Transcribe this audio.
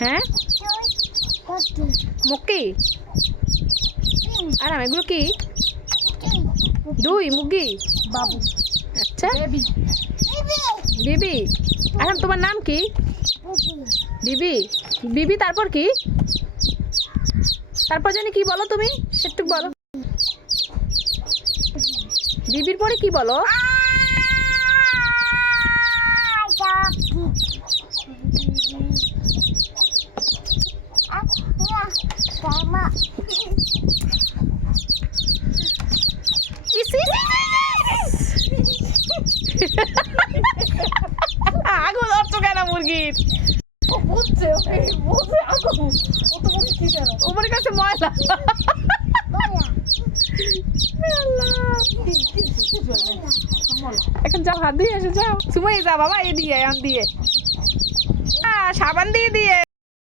হ্যাঁ মক্কি। আর এগুলো কি? দুই মুরগি বাবু। আচ্ছা বিবি। এখন তোমার নাম কি? বিবি। বিবি তারপর কি? তারপর জানি কি বলো তুমি একটু বলো। বিবির পরে কি বলো? আগুন ধরছো কেন মুরগির? বুঝছে বুঝে আগো ও তো বুঝছি কেন ওর কাছে ময়লা। এখন যাও হাত দিয়ে এসে যাও। সুমাই যা বাবা এ দিয়ে আন দিয়ে সাবান দিয়ে দিয়ে